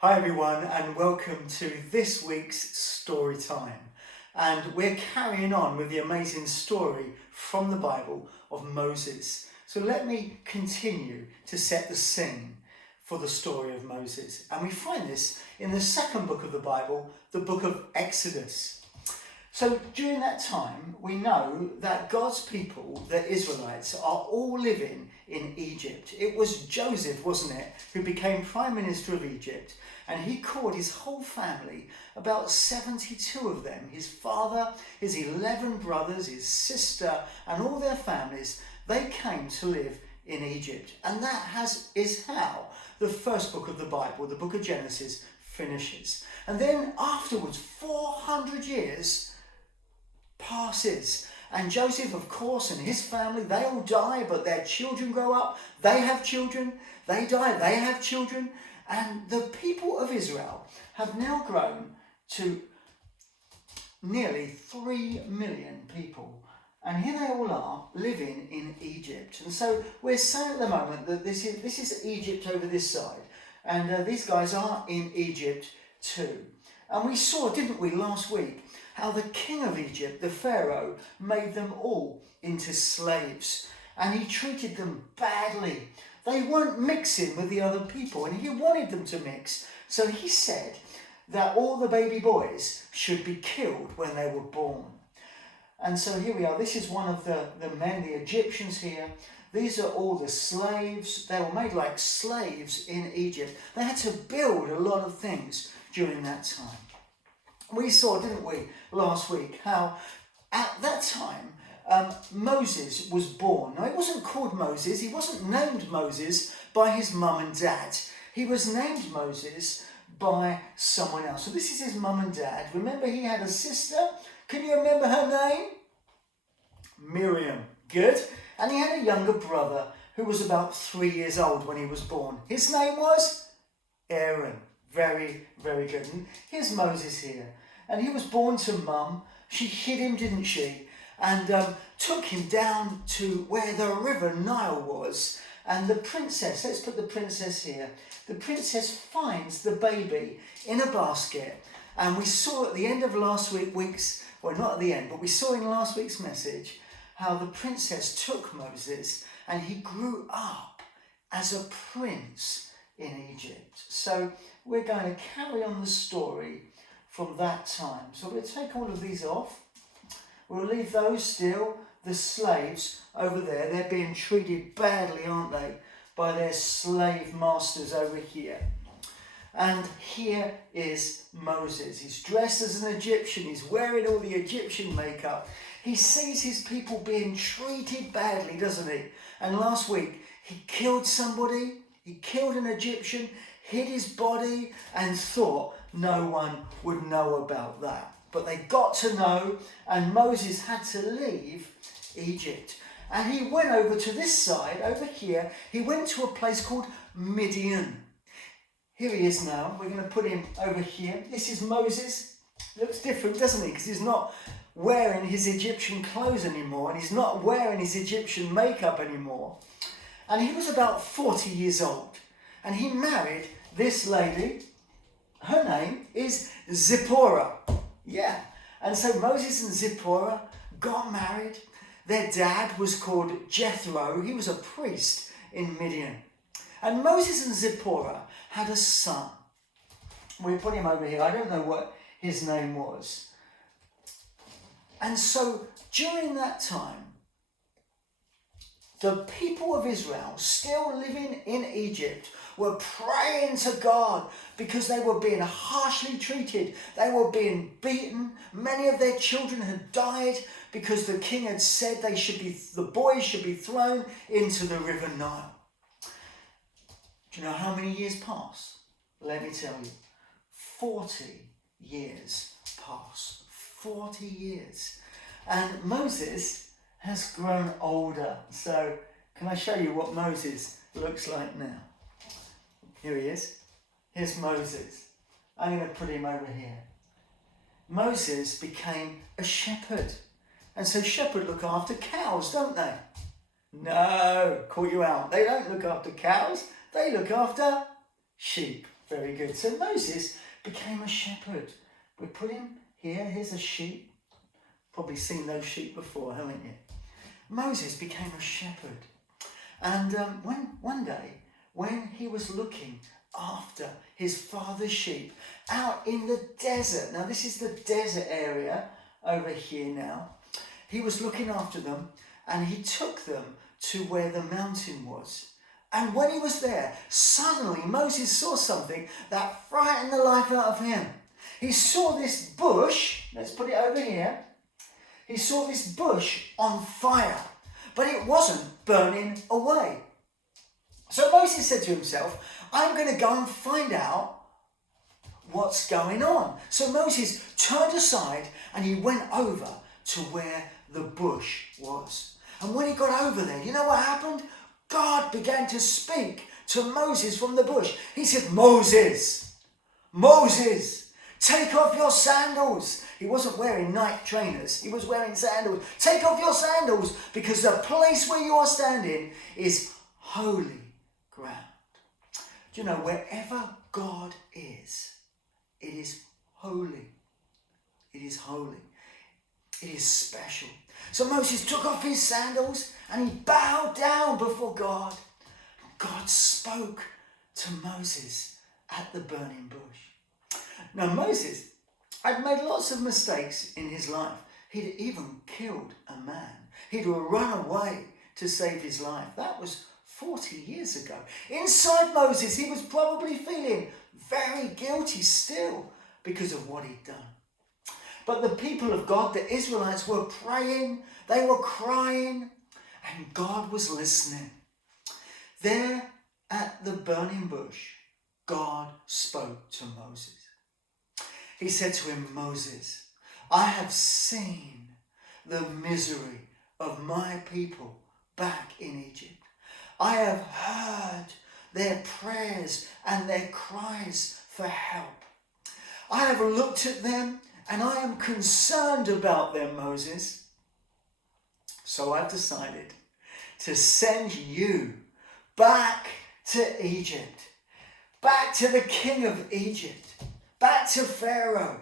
Hi everyone, and welcome to this week's Storytime. And we're carrying on with the amazing story from the Bible of Moses. So let me continue to set the scene for the story of Moses. And we find this in the second book of the Bible, the book of Exodus. So during that time, we know that God's people, the Israelites, are all living in Egypt. It was Joseph, wasn't it, who became Prime Minister of Egypt, and he called his whole family, about 72 of them, his father, his 11 brothers, his sister, and all their families. They came to live in Egypt. And is how the first book of the Bible, the book of Genesis, finishes. And then afterwards, 400 years passes, and Joseph, of course, and his family, they all die, but their children grow up, they have children, they die, they have children, and the people of Israel have now grown to nearly 3 million people. And here they all are living in Egypt. And so we're saying at the moment that this is Egypt over this side, and these guys are in Egypt too. And we saw, didn't we, last week, how the king of Egypt, the Pharaoh, made them all into slaves. And he treated them badly. They weren't mixing with the other people, and he wanted them to mix. So he said that all the baby boys should be killed when they were born. And so here we are. This is one of the men, the Egyptians here. These are all the slaves. They were made like slaves in Egypt. They had to build a lot of things during that time. We saw, didn't we, last week, how at that time Moses was born. Now, he wasn't called Moses. He wasn't named Moses by his mum and dad. He was named Moses by someone else. So this is his mum and dad. Remember, he had a sister. Can you remember her name? Miriam. Good. And he had a younger brother who was about 3 years old when he was born. His name was Aaron. Very, very good. And here's Moses here. And he was born to mum. She hid him, didn't she? And took him down to where the river Nile was. And the princess, let's put the princess here. The princess finds the baby in a basket. And we saw at the end of last week's, well, not at the end, but we saw in last week's message how the princess took Moses and he grew up as a prince in Egypt. So we're going to carry on the story from that time. So we'll take all of these off. We'll leave those still, the slaves over there. They're being treated badly, aren't they, by their slave masters over here. And here is Moses. He's dressed as an Egyptian. He's wearing all the Egyptian makeup. He sees his people being treated badly, doesn't he? And last week, he killed somebody. He killed an Egyptian, hid his body, and thought no one would know about that. But they got to know, and Moses had to leave Egypt. And he went over to this side, over here. He went to a place called Midian. Here he is now. We're going to put him over here. This is Moses. Looks different, doesn't he? Because he's not wearing his Egyptian clothes anymore, and he's not wearing his Egyptian makeup anymore. And he was about 40 years old. And he married this lady. Her name is Zipporah. Yeah. And so Moses and Zipporah got married. Their dad was called Jethro. He was a priest in Midian. And Moses and Zipporah had a son. We put him over here. I don't know what his name was. And so during that time, the people of Israel, still living in Egypt, were praying to God because they were being harshly treated. They were being beaten. Many of their children had died because the king had said the boys should be thrown into the river Nile. Do you know how many years passed? Let me tell you. 40 years passed. 40 years. And Moses has grown older. So can I show you what Moses looks like now? Here he is. Here's Moses. I'm going to put him over here. Moses became a shepherd. And so shepherds look after cows, don't they? No, caught you out. They don't look after cows. They look after sheep. Very good. So Moses became a shepherd. We put him here. Here's a sheep. Probably seen those sheep before, haven't you? Moses became a shepherd. And one day, when he was looking after his father's sheep out in the desert. Now, this is the desert area over here now. He was looking after them, and he took them to where the mountain was. And when he was there, suddenly Moses saw something that frightened the life out of him. He saw this bush, let's put it over here. He saw this bush on fire, but it wasn't burning away. So Moses said to himself, I'm going to go and find out what's going on. So Moses turned aside and he went over to where the bush was. And when he got over there, you know what happened? God began to speak to Moses from the bush. He said, Moses, Moses, take off your sandals. He wasn't wearing Nike trainers. He was wearing sandals. Take off your sandals because the place where you are standing is holy ground. Do you know, wherever God is, it is holy. It is holy. It is special. So Moses took off his sandals and he bowed down before God. God spoke to Moses at the burning bush. Now Moses had made lots of mistakes in his life. He'd even killed a man. He'd run away to save his life. That was 40 years ago. Inside Moses, he was probably feeling very guilty still because of what he'd done. But the people of God, the Israelites, were praying, they were crying, and God was listening. There at the burning bush, God spoke to Moses. He said to him, Moses, I have seen the misery of my people back in Egypt. I have heard their prayers and their cries for help. I have looked at them and I am concerned about them, Moses. So I've decided to send you back to Egypt, back to the king of Egypt, back to Pharaoh,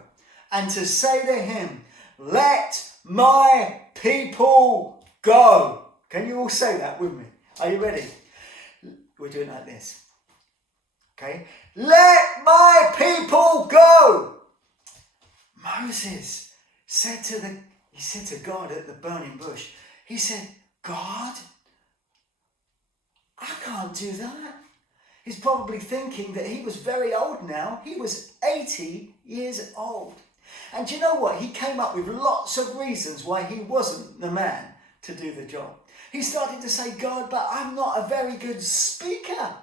and to say to him, let my people go. Can you all say that with me? Are you ready? We're doing like this. Okay? Let my people go. Moses said to God at the burning bush, he said, God, I can't do that. He's probably thinking that he was very old now. He was 80 years old. And do you know what? He came up with lots of reasons why he wasn't the man to do the job. He started to say, God, but I'm not a very good speaker.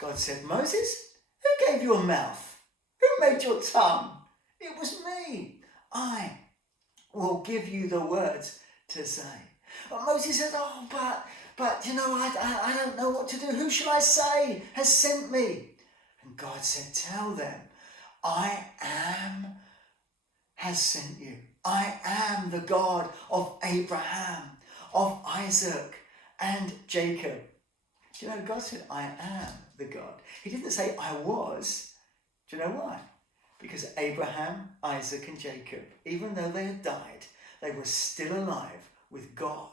God said, Moses, who gave you a mouth? Who made your tongue? It was me. I will give you the words to say. But Moses said, oh, but you know, I don't know what to do. Who shall I say has sent me? And God said, tell them, I am has sent you. I am the God of Abraham, of Isaac and Jacob. Do you know, God said, I am the God. He didn't say I was. Do you know why? Because Abraham, Isaac and Jacob, even though they had died, they were still alive with God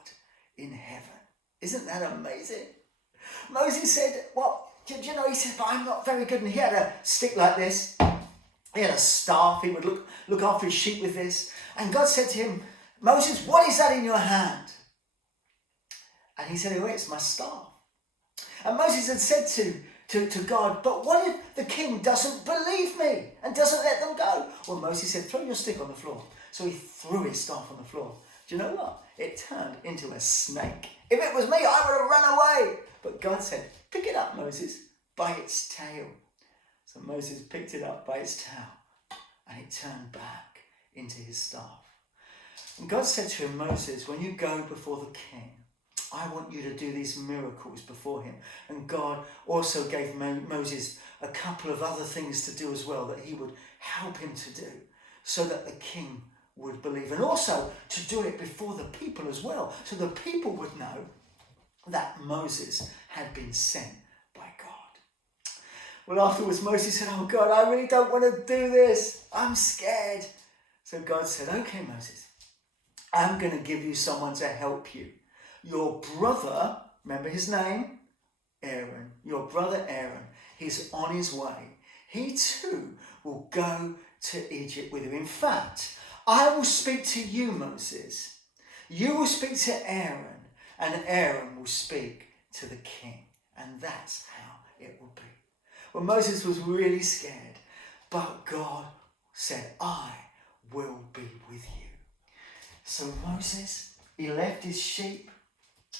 in heaven. Isn't that amazing? Moses said, well, do you know, he said, but I'm not very good. And he had a stick like this. He had a staff. He would look after his sheep with this. And God said to him, Moses, what is that in your hand? And he said, oh, it's my staff. And Moses had said to God, but what if the king doesn't believe me and doesn't let them go? Well, Moses said, throw your stick on the floor. So he threw his staff on the floor. Do you know what? It turned into a snake. If it was me, I would have run away. But God said, pick it up, Moses, by its tail. So Moses picked it up by its tail and it turned back into his staff. And God said to him, Moses, when you go before the king, I want you to do these miracles before him. And God also gave Moses a couple of other things to do as well that he would help him to do so that the king would believe. And also to do it before the people as well, so the people would know that Moses had been sent by God. Well, afterwards, Moses said, oh God, I really don't want to do this. I'm scared. So God said, okay, Moses, I'm going to give you someone to help you. Your brother, remember his name? Aaron. Your brother Aaron, he's on his way. He too will go to Egypt with you. In fact, I will speak to you, Moses. You will speak to Aaron, and Aaron will speak to the king. And that's how it will be. Well, Moses was really scared, but God said, I will be with you. So Moses, he left his sheep,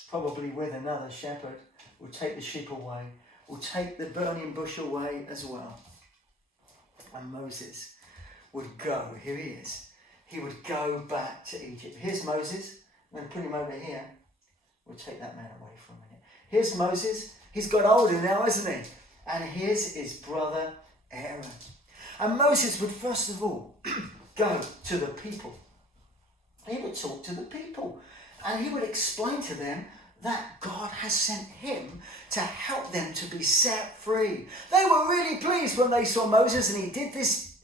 probably with another shepherd, will take the sheep away, will take the burning bush away as well. And Moses would go, here he is, he would go back to Egypt. Here's Moses, I'm going to put him over here. We'll take that man away for a minute. Here's Moses, he's got older now, hasn't he? And here's his brother Aaron. And Moses would first of all go to the people. He would talk to the people and he would explain to them that God has sent him to help them to be set free. They were really pleased when they saw Moses and he did this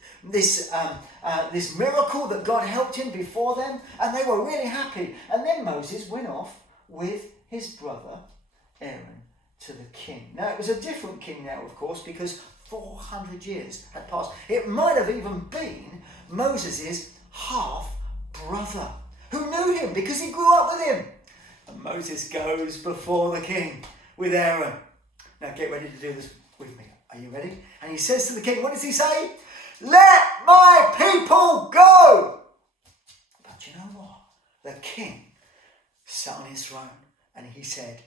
miracle that God helped him before them, and they were really happy. And then Moses went off with his brother Aaron to the king. Now it was a different king now, of course, because 400 years had passed. It might have even been Moses' half brother who knew him because he grew up with him. And Moses goes before the king with Aaron. Now get ready to do this with me. Are you ready? And he says to the king, what does he say? Let my people go. But you know what? The king sat on his throne and he said,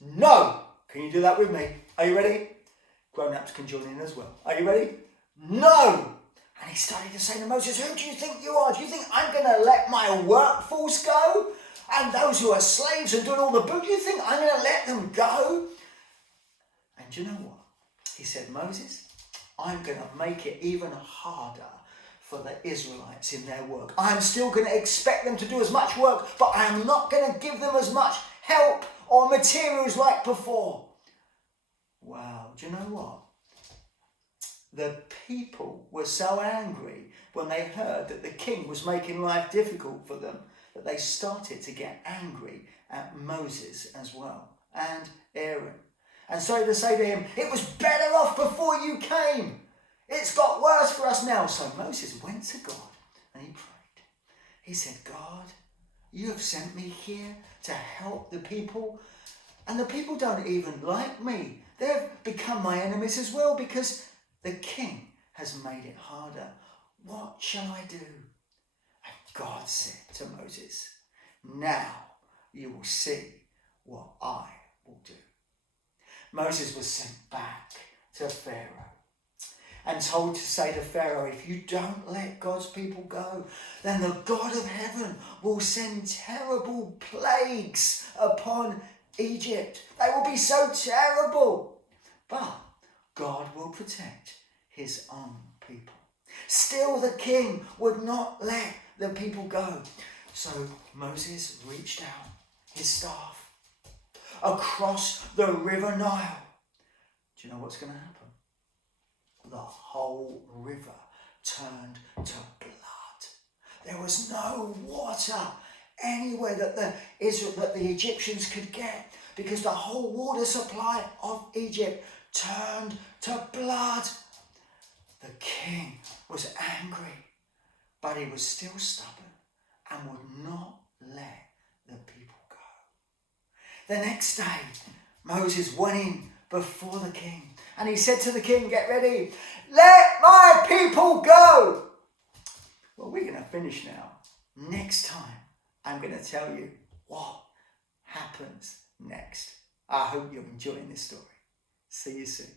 no. Can you do that with me? Are you ready? Grown-ups can join in as well. Are you ready? No. And he started to say to Moses, who do you think you are? Do you think I'm going to let my workforce go? And those who are slaves and doing all the do you think I'm going to let them go? And you know what? He said, Moses, I'm going to make it even harder for the Israelites in their work. I'm still going to expect them to do as much work, but I'm not going to give them as much help or materials like before. Wow, do you know what? The people were so angry when they heard that the king was making life difficult for them that they started to get angry at Moses as well and Aaron. And so to say to him, it was better off before you came. It's got worse for us now. So Moses went to God and he prayed. He said, God, you have sent me here to help the people. And the people don't even like me. They've become my enemies as well because the king has made it harder. What shall I do? And God said to Moses, now you will see what I will do. Moses was sent back to Pharaoh and told to say to Pharaoh, if you don't let God's people go, then the God of heaven will send terrible plagues upon Egypt. They will be so terrible. But God will protect his own people. Still, the king would not let the people go. So Moses reached out his staff across the river Nile. Do you know what's going to happen? The whole river turned to blood. There was no water anywhere that the Egyptians could get because the whole water supply of Egypt turned to blood. The king was angry, but he was still stubborn and would not let the people go. The next day, Moses went in before the king and he said to the king, get ready, let my people go. Well, we're going to finish now. Next time, I'm going to tell you what happens next. I hope you're enjoying this story. See you soon.